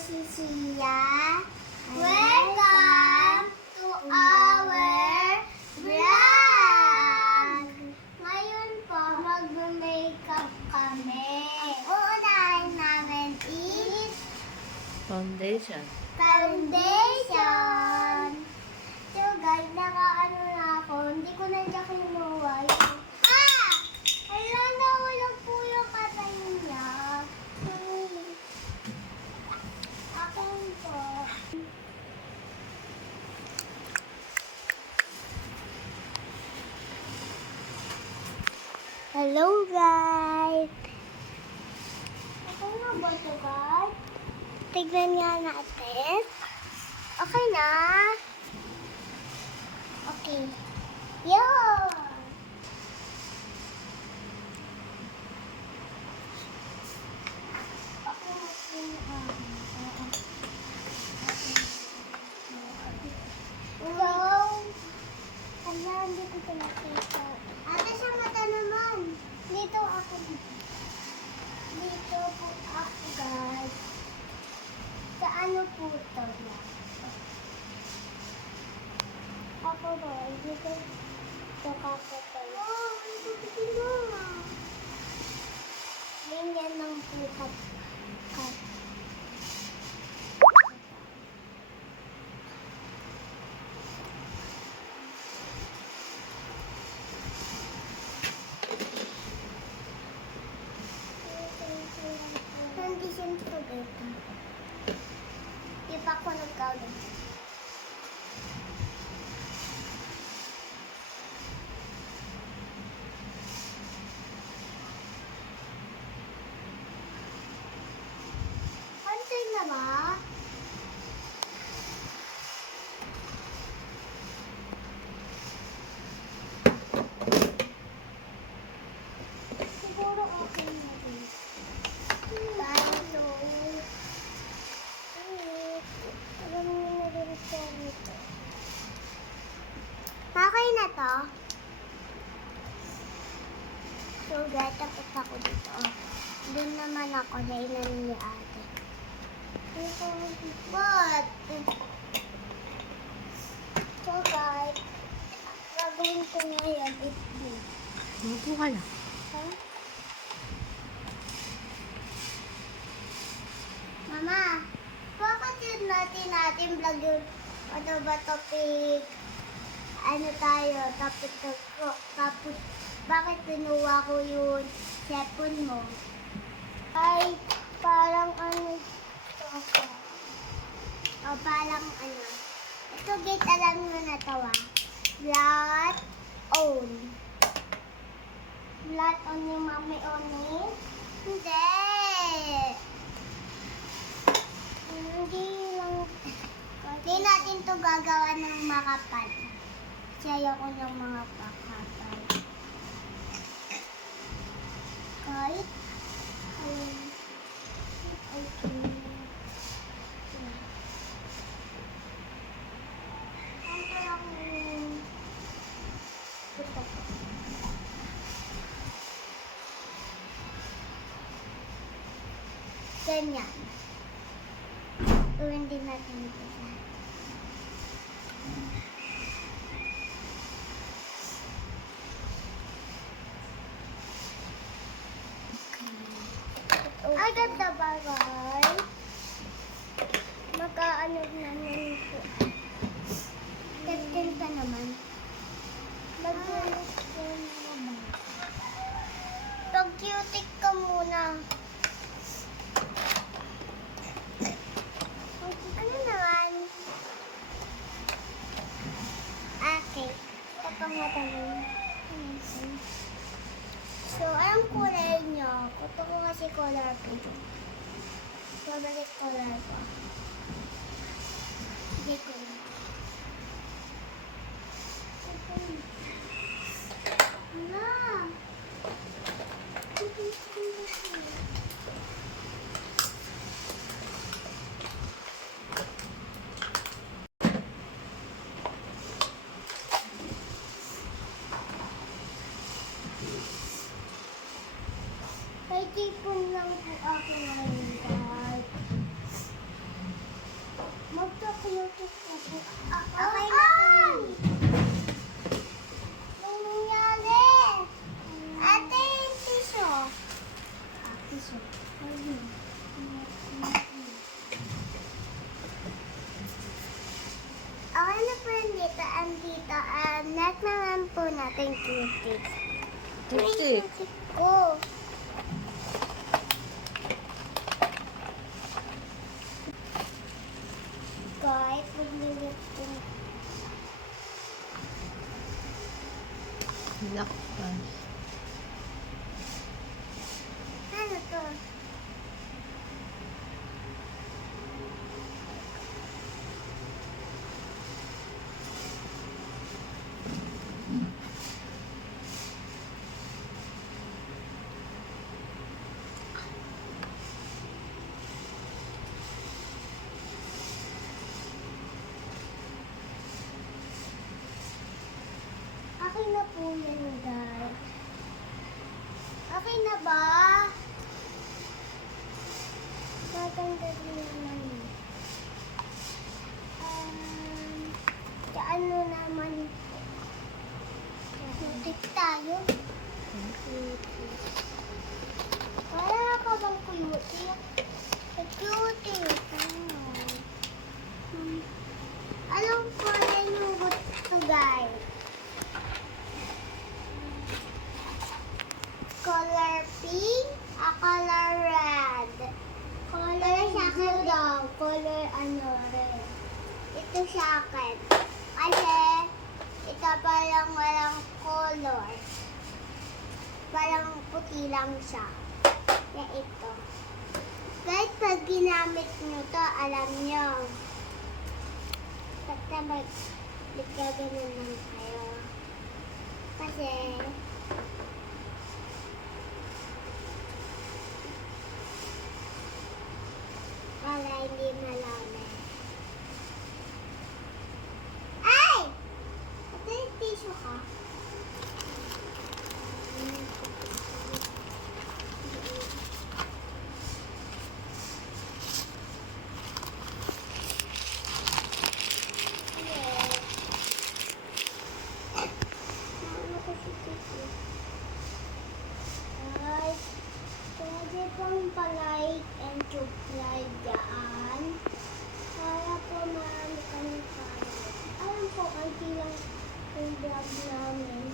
si Sia. Welcome to our vlog! Ngayon po, mag-makeup kami. Uunahin namin is Foundation. foundation. So guys, naka-ano na ako. Hindi ko na siya kinuha. Hala, nawala po yung katay niya. Akin po. Hello guys! Ako na ba ito guys? Tignan nga natin. Okay na? Okay. Yun! Wow! Hala, hindi ko ito nakita. Ate, sa mata naman. Dito ako. Dito po ako, guys. Sa ano po ito? Ako ba? Dito. Ito kakapal. Wow! Ito dito na. Ganyan lang po kat. Condition ko dito. Di pa ako nag-gawin. Antay na ba? Siguro okay na rin. Okay na to. So, guys, tapos ako dito. Doon naman ako sa ilan ni ate. What? So, guys, gagawin ko ngayon ito. Mabuo ka lang. Huh? Mama, bakit yun natin vlog yun? Ano ba topic? Ano tayo? Topic ko. Tapos, bakit pinuha ko yung cellphone mo? Ay, parang ano ito ako. O, parang ano. Ito, gate, alam mo na to Flat on. Flat on yung mami onin? Hindi. Hindi lang. Hindi natin to gagawa ng makapal. Siya ko ng mga pakapal. Kahit ganyan. Gawin din natin ito. Ay, ganda ba, guys? Mag-ano naman po. Testin ka naman. Mag-ulit ko naman. Pag-cutic ka muna. Ano naman? Okay. Tapang mata mo. So, anong kulay nyo? Gusto ko kasi color pink. Favorite color ko. Hindi ko. Ano? May tipon lang po ako ngayon, guys. Magpapalutos ko po. Okay na po yun. Anong nangyari? Ate, yung tiso. Tiso. Okay na po yun dito. Andito. Next naman po natin toothpick. Toothpick. Ko. Kahit maglilit ko. Lakpan. Ano to? Okay na po yan, guys. Okay na ba? Maganda din naman. Ano naman? Mutik tayo. Wala ka bang kuyuti? Kuyuti. Anong kulay yung gusto, guys? Color pink, color red. Color sa akin daw, color red. Ito sa akin. Kasi, ito parang walang color. Parang puti lang siya. Kaya ito. Kahit pag ginamit nyo to, alam nyo. Basta magkaganon lang kayo. Kasi, para hindi malami. Ay! Ito yung tissue ka. Ay, pwede pong palike and subscribe dyan. Para po marami kami follow. Alam po, kasi lang yung vlog namin.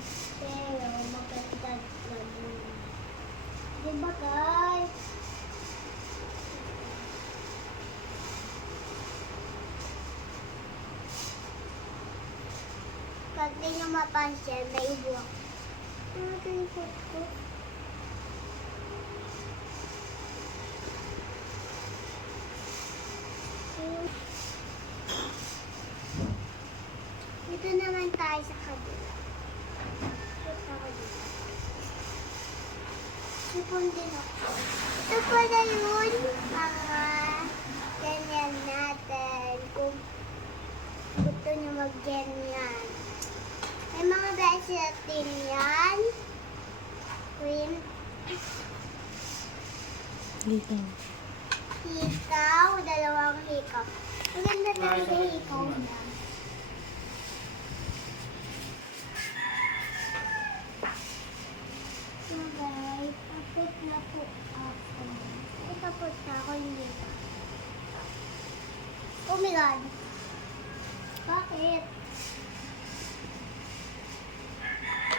Pero maganda vlog namin. Diba guys? Pag di nyo mapansin, may buwak. Ano ito yung foot ko? Dito naman tayo sa kabila. Dito ako dito. Sipon din ako. Ito pala yun, mga ganyan natin. Kung gusto nyo mag-ganyan. May mga bracelet din yan. Cream. Dito. Hikaw. Dalawang hikaw. Maganda talaga hikaw niya. So guys, tapos na po ako. Ay, tapos na ako hindi. Oh my God. Bakit?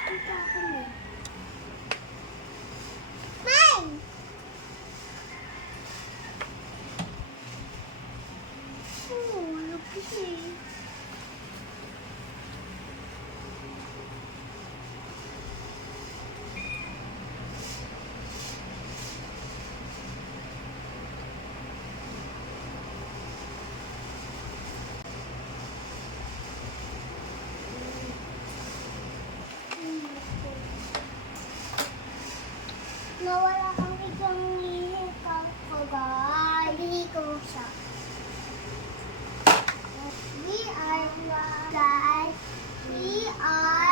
Ito ako na. Mine! Oh, look at me. Nawala kang ikang hihikaw ko, guys. Hihikaw mo siya. We are, guys, we are